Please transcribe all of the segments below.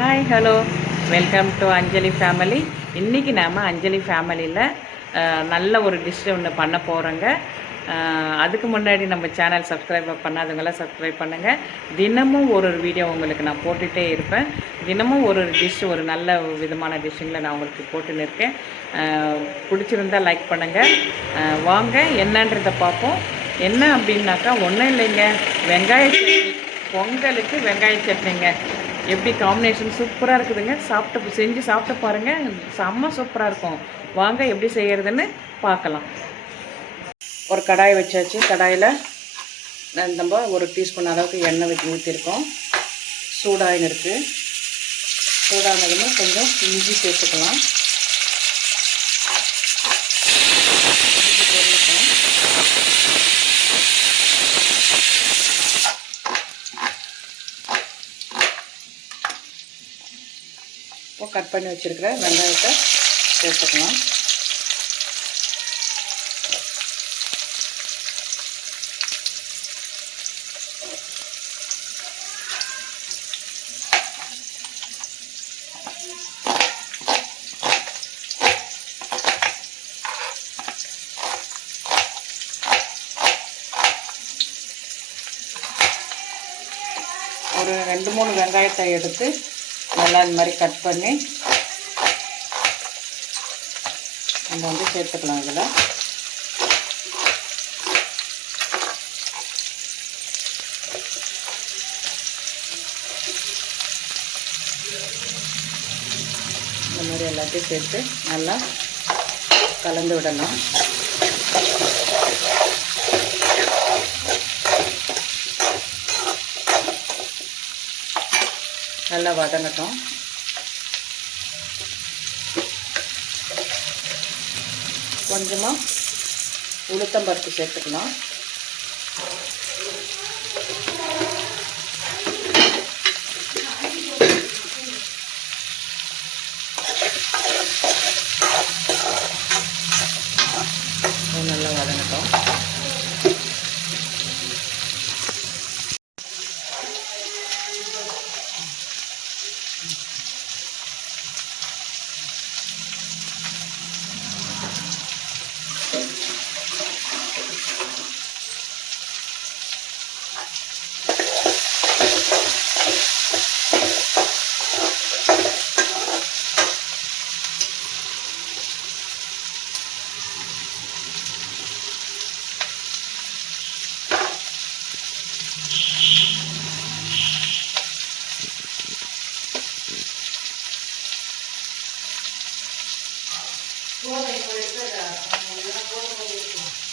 Hi hello welcome to Anjali family இன்றைக்கி நாம் அஞ்சலி ஃபேமிலியில் நல்ல ஒரு டிஷ் ஒன்று பண்ண போகிறோங்க அதுக்கு முன்னாடி நம்ம சேனல் சப்ஸ்கிரைப் பண்ணாதவங்களாம் சப்ஸ்கிரைப் பண்ணுங்கள் தினமும் ஒரு ஒரு வீடியோ உங்களுக்கு நான் போட்டுகிட்டே இருப்பேன். தினமும் ஒரு ஒரு டிஷ் ஒரு நல்ல விதமான டிஷ்ஷுங்களை நான் உங்களுக்கு போட்டுன்னு இருக்கேன். பிடிச்சிருந்தால் பிடிச்சிருந்தா லைக் பண்ணுங்கள் வாங்க என்னன்றதை பார்ப்போம். என்ன அப்படின்னாக்கா ஒன்றும் இல்லைங்க. வெங்காய சட்னி பொங்கலுக்கு வெங்காய சட்னிங்க. எப்படி காம்பினேஷன் சூப்பராக இருக்குதுங்க. சாப்பிட்டு செஞ்சு சாப்பிட்டு பாருங்கள் செம்ம சூப்பராக இருக்கும். வாங்க எப்படி செய்கிறதுன்னு பார்க்கலாம். ஒரு கடாய் வச்சாச்சு. கடாயில் நம்ம ஒரு டீஸ்பூன் அளவுக்கு எண்ணெய் வச்சு ஊற்றிருக்கோம் சூடாயின்னு இருக்குது சூடானதுமே கொஞ்சம் இஞ்சி சேர்த்துக்கலாம். இப்போ கட் பண்ணி வச்சுருக்கிற வெங்காயத்தை சேர்த்துக்கலாம். ஒரு ரெண்டு மூணு வெங்காயத்தை எடுத்து நல்லா இந்த மாதிரி கட் பண்ணி நம்ம வந்து சேர்த்துக்கலாம் இதில். இந்த மாதிரி எல்லாத்தையும் சேர்த்து நல்லா கலந்து விடணும். நல்லா வதங்கட்டும். கொஞ்சமாக உளுத்தம்பருப்பு சேர்த்துக்கலாம். 多的一个人这个我觉得多的话就是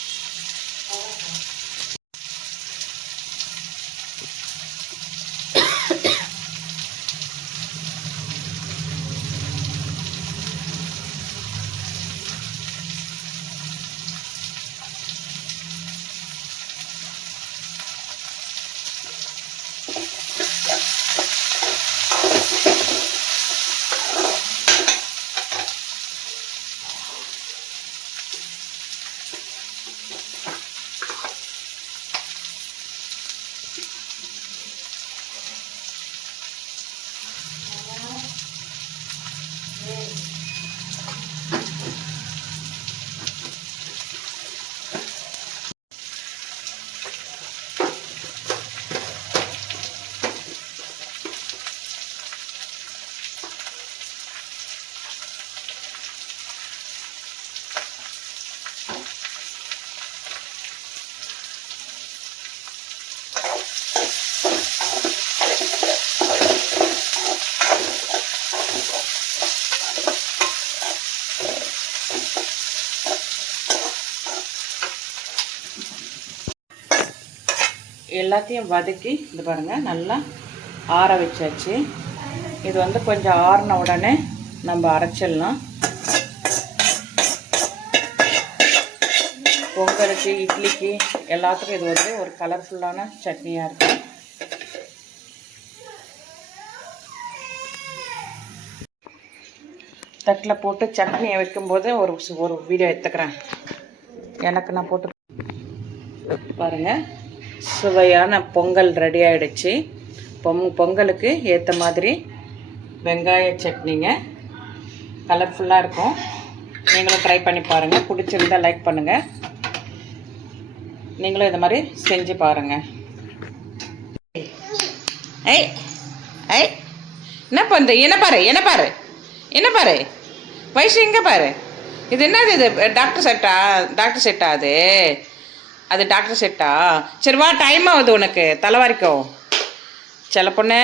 எல்லாத்தையும் வதக்கி இது பாருங்கள் நல்லா ஆற வச்சாச்சு. இது வந்து கொஞ்சம் ஆறின உடனே நம்ம அரைச்சிடலாம். பொங்கலுக்கு இட்லிக்கு எல்லாத்துக்கும் இது வந்து ஒரு கலர்ஃபுல்லான சட்னியாக இருக்கும் தட்டில் போட்டு சட்னியை வைக்கும்போது ஒரு ஒரு வீடியோ எடுத்துக்கிறேன். எனக்கு நான் போட்டு பாருங்கள் சுவையான பொங்கல் ரெடி ஆகிடுச்சு பொங் பொங்கலுக்கு ஏற்ற மாதிரி வெங்காய சட்னிங்க கலர்ஃபுல்லாக இருக்கும். நீங்களும் ட்ரை பண்ணி பாருங்கள் பிடிச்சிருந்தால் லைக் பண்ணுங்கள் நீங்களும் இது மாதிரி செஞ்சு பாருங்கள் ஐ ஐ என்ன பண்ணுது என்ன பாரு என்ன பாரு? என்ன பாரு? வயசு எங்கே பாரு? இது என்னது இது? டாக்டர் செட்டா டாக்டர் செட்டா அது? அது டாக்டர் செட்டா? சரி வா டைம் ஆகுது உனக்கு. தலைவாரிக்கும் செல்ல பொண்ணு.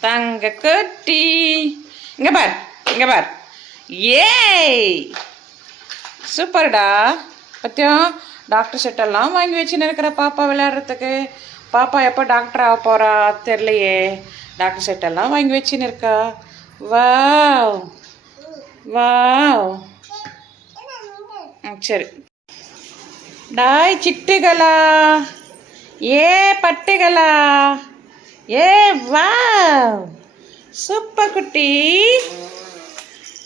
தங்க குட்டி. இங்கே பார் இங்கே பார். ஏய்! சூப்பர்டா. பத்தியம் டாக்டர் செட்டெல்லாம் வாங்கி வச்சுன்னு இருக்கிற பாப்பா விளையாடுறதுக்கு. பாப்பா எப்போ டாக்டர் ஆக போகிறா தெரிலையே டாக்டர் செட்டெல்லாம் வாங்கி வச்சுன்னு இருக்கா. வாவ். வாவ். சரி. டாய் சிட்டுகளா. ஏ பட்டுகளா. ஏ வா சூப்பர் குட்டி.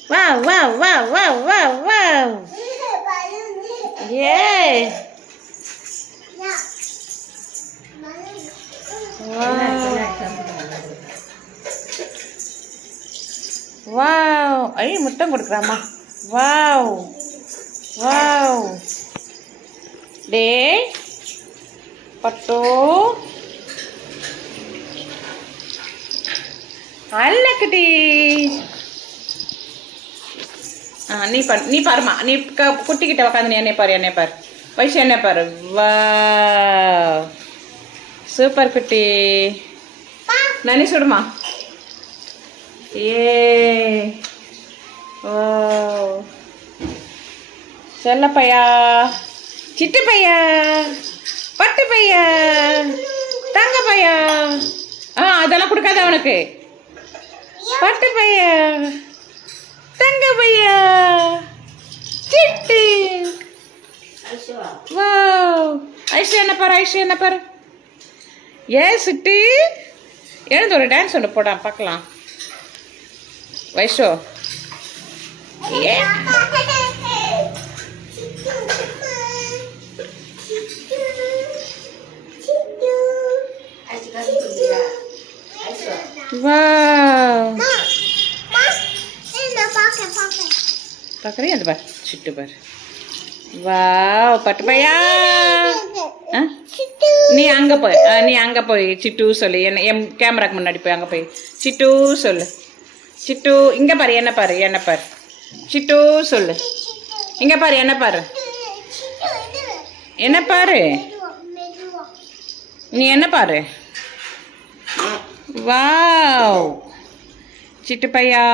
வா வா வா வா வா வா ஏ. வாவ். ஐ முட்டம் கொடுக்குறாமா வாவ். வாவ். டே. பட்டோ. அல்ல குட்டி. ஆ நீ பாரு நீ பாருமா நீ க குட்டிக்கிட்ட உக்காந்து நீ என்ன பாரு என்னை பாரு. வயசு என்ன பாரு. வா சூப்பர் குட்டி. நனி சுடுமா ஏ. ஓ செல்லப்பையா. சிட்டு பையா பட்டு பையா தங்க பையா ஆ அதெல்லாம் கொடுக்காத அவனுக்கு. பட்டு பையா தங்க பையா சிட்டு. வாவ். ஐஷு என்ன பாரு ஐஷு என்ன பாரு. ஏ சிட்டு. எழுந்து ஒரு டான்ஸ் ஒன்று போடா பார்க்கலாம். வைஷோ. ஏ? பார்க்குறேன் அது பார் சிட்டு பார். வாவ் பட்டு பையா? ஆ? நீ அங்கே போய் நீ அங்கே போய் சிட்டு சொல்லு. என்ன என் கேமராக்கு முன்னாடி போய் அங்கே போய். சிட்டு சொல்லு. சிட்டு இங்கே பாரு என்ன பாரு என்ன பாரு. சிட்டு சொல்லு. இங்கே பாரு என்ன பாரு. என்ன பாரு? நீ என்ன பாரு? வாவ். சிட்டு பையா.